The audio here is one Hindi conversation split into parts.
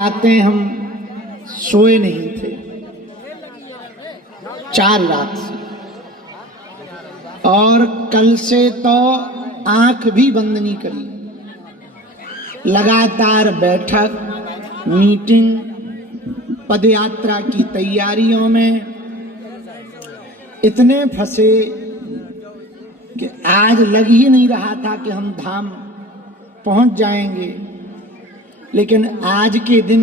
आते हम सोए नहीं थे 4 रात से, और कल से तो आंख भी बंद नहीं करी। लगातार बैठक, मीटिंग, पदयात्रा की तैयारियों में इतने फंसे कि आज लग ही नहीं रहा था कि हम धाम पहुंच जाएंगे। लेकिन आज के दिन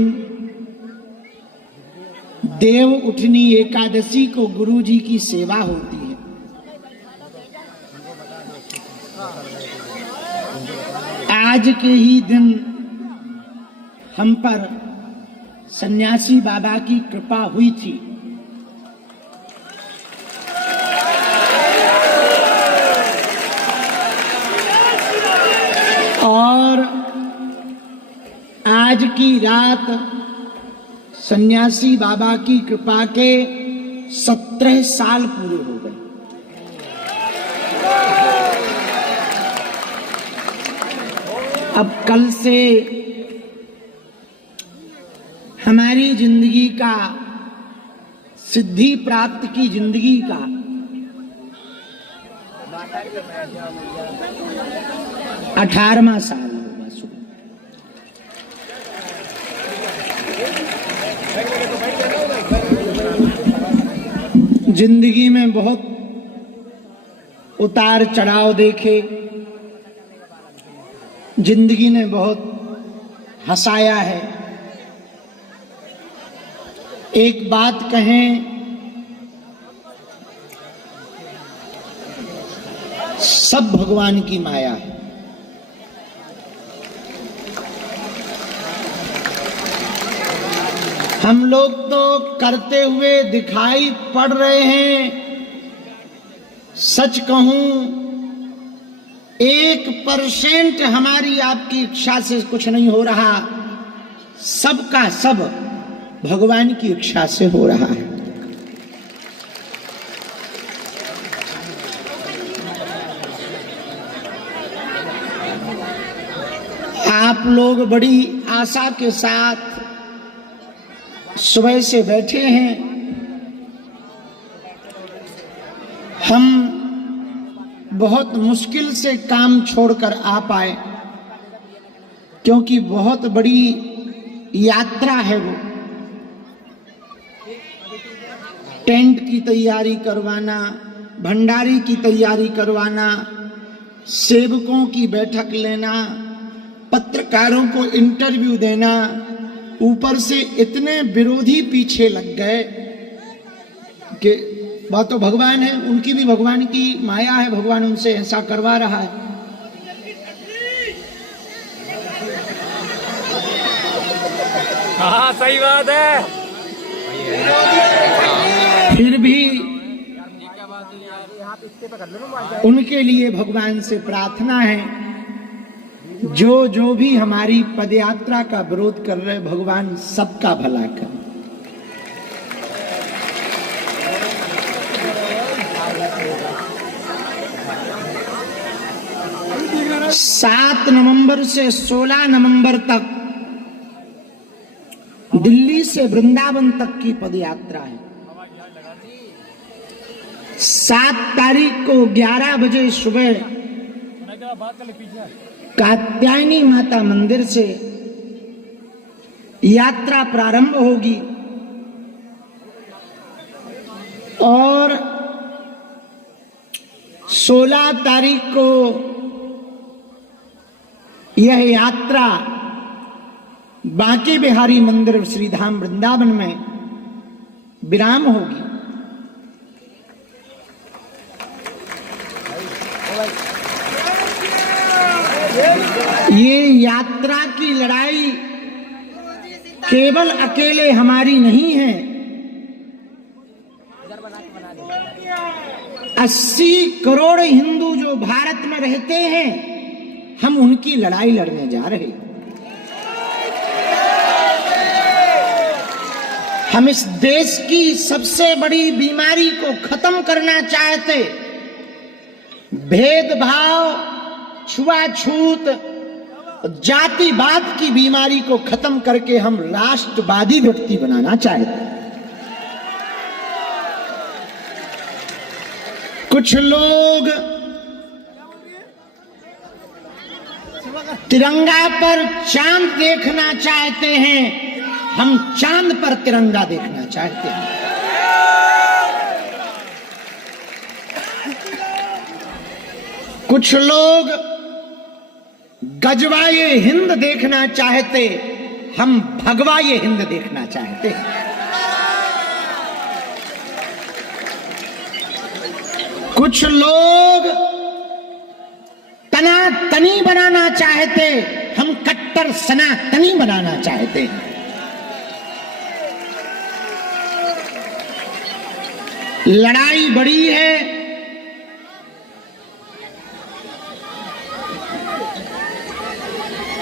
देव उठनी एकादशी को गुरु जी की सेवा होती है। आज के ही दिन हम पर सन्यासी बाबा की कृपा हुई थी। और आज की रात सन्यासी बाबा की कृपा के 17 साल पूरे हो गए। अब कल से हमारी जिंदगी का, सिद्धि प्राप्त की जिंदगी का 18वां साल होगा। सुबह जिंदगी में बहुत उतार चढ़ाव देखे, जिंदगी ने बहुत हंसाया है। एक बात कहें, सब भगवान की माया है। हम लोग तो करते हुए दिखाई पड़ रहे हैं। सच कहूं 1% हमारी आपकी इच्छा से कुछ नहीं हो रहा, सबका सब भगवान की इच्छा से हो रहा है। आप लोग बड़ी आशा के साथ सुबह से बैठे हैं। हम बहुत मुश्किल से काम छोड़कर आ पाए, क्योंकि बहुत बड़ी यात्रा है वो। टेंट की तैयारी करवाना, भंडारी की तैयारी करवाना, सेवकों की बैठक लेना, पत्रकारों को इंटरव्यू देना, ऊपर से इतने विरोधी पीछे लग गए कि बात तो भगवान है, उनकी भी भगवान की माया है, भगवान उनसे ऐसा करवा रहा है। हाँ सही बात है। फिर भी उनके लिए भगवान से प्रार्थना है, जो भी हमारी पदयात्रा का विरोध कर रहे, भगवान सबका भला करे। 7 नवंबर से 16 नवंबर तक दिल्ली से वृंदावन तक की पदयात्रा है। 7 तारीख को 11 बजे सुबह कात्यायनी माता मंदिर से यात्रा प्रारंभ होगी और 16 तारीख को यह यात्रा बांके बिहारी मंदिर श्रीधाम वृंदावन में विराम होगी। ये यात्रा की लड़ाई केवल अकेले हमारी नहीं है। 80 करोड़ हिंदू जो भारत में रहते हैं, हम उनकी लड़ाई लड़ने जा रहे हैं। हम इस देश की सबसे बड़ी बीमारी को खत्म करना चाहते, भेदभाव, छुआछूत, जातिवाद की बीमारी को खत्म करके हम राष्ट्रवादी व्यक्ति बनाना चाहते हैं। कुछ लोग तिरंगा पर चांद देखना चाहते हैं, हम चांद पर तिरंगा देखना चाहते हैं। कुछ लोग गजवाए हिंद देखना चाहते, हम भगवाए हिंद देखना चाहते हैं। कुछ लोग तनातनी बनाना चाहते, हम कट्टर सनातनी बनाना चाहते हैं। लड़ाई बड़ी है,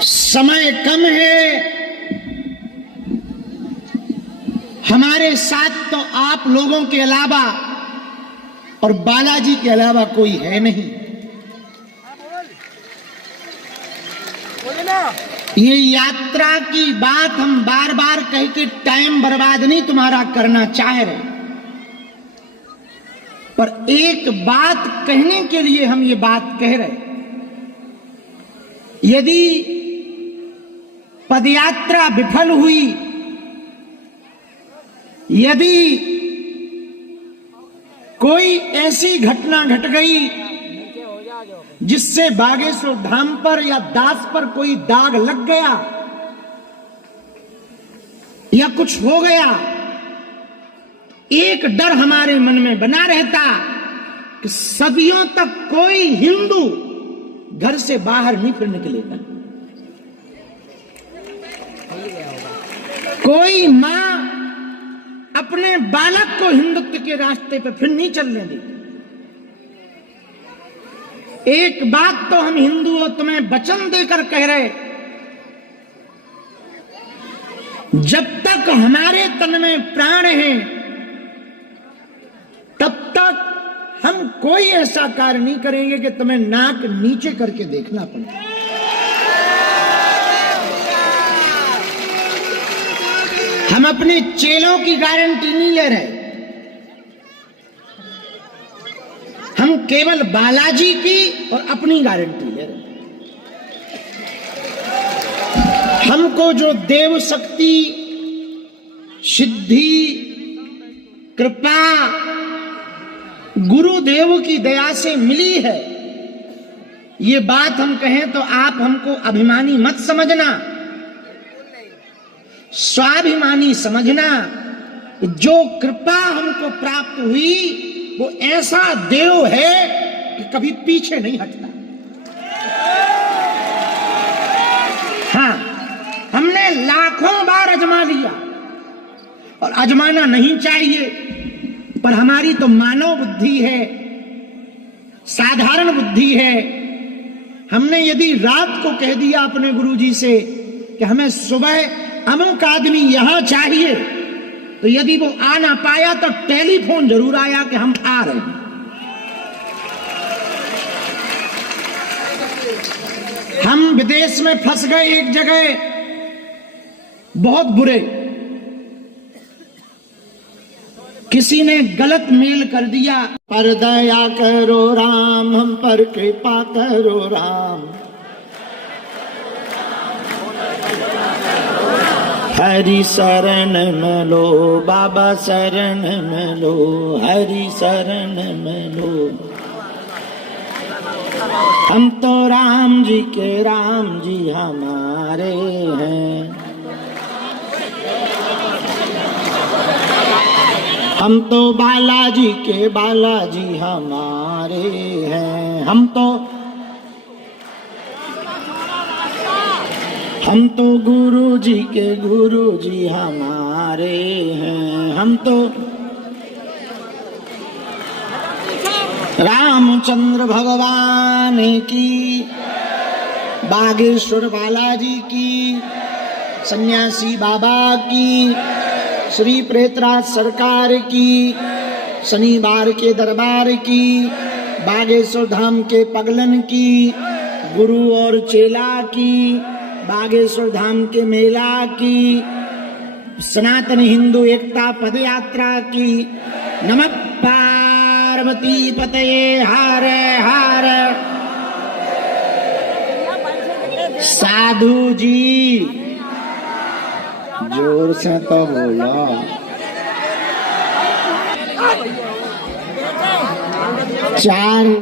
समय कम है। हमारे साथ तो आप लोगों के अलावा और बालाजी के अलावा कोई है नहीं। ये यात्रा की बात हम बार बार कह के टाइम बर्बाद नहीं तुम्हारा करना चाह रहे, पर एक बात कहने के लिए हम ये बात कह रहे। यदि पदयात्रा विफल हुई, यदि कोई ऐसी घटना घट गई जिससे बागेश्वर धाम पर या दास पर कोई दाग लग गया या कुछ हो गया, एक डर हमारे मन में बना रहता कि सदियों तक कोई हिंदू घर से बाहर नहीं फिर निकलेगा। कोई मां अपने बालक को हिंदुत्व के रास्ते पर फिर नहीं चलने देगी। एक बात तो हम हिंदुओं तुम्हें वचन देकर कह रहे, जब तक हमारे तन में प्राण है तब तक हम कोई ऐसा कार्य नहीं करेंगे कि तुम्हें नाक नीचे करके देखना पड़े। हम अपने चेलों की गारंटी नहीं ले रहे, हम केवल बालाजी की और अपनी गारंटी ले रहे। हमको जो देव शक्ति, सिद्धि, कृपा गुरुदेव की दया से मिली है, ये बात हम कहें तो आप हमको अभिमानी मत समझना, स्वाभिमानी समझना। जो कृपा हमको प्राप्त हुई वो ऐसा देव है कि कभी पीछे नहीं हटता। हाँ, हमने लाखों बार आजमा लिया और आजमाना नहीं चाहिए, पर हमारी तो मानव बुद्धि है, साधारण बुद्धि है। हमने यदि रात को कह दिया अपने गुरुजी से कि हमें सुबह अमुक आदमी यहां चाहिए, तो यदि वो आ ना पाया तो टेलीफोन जरूर आया कि हम आ रहे हैं। हम विदेश में फंस गए एक जगह, बहुत बुरे, किसी ने गलत मेल कर दिया। पर दया करो राम, हम पर कृपा करो राम, हरि शरण में लो, बाबा शरण में लो, हरि शरण में लो। हम तो राम जी के राम जी हमारे हैं, हम तो बालाजी के बालाजी हमारे हैं। हम तो गुरु जी के गुरु जी हमारे हैं। हम तो रामचंद्र भगवान की, बागेश्वर बालाजी की, सन्यासी बाबा की, श्री प्रेतराज सरकार की, शनिवार के दरबार की, बागेश्वर धाम के पगलन की, गुरु और चेला की, बागेश्वर धाम के मेला की, सनातन हिंदू एकता पदयात्रा की। नमः पार्वती पतये हर हर। साधु जी जोर से तो बोलो। चार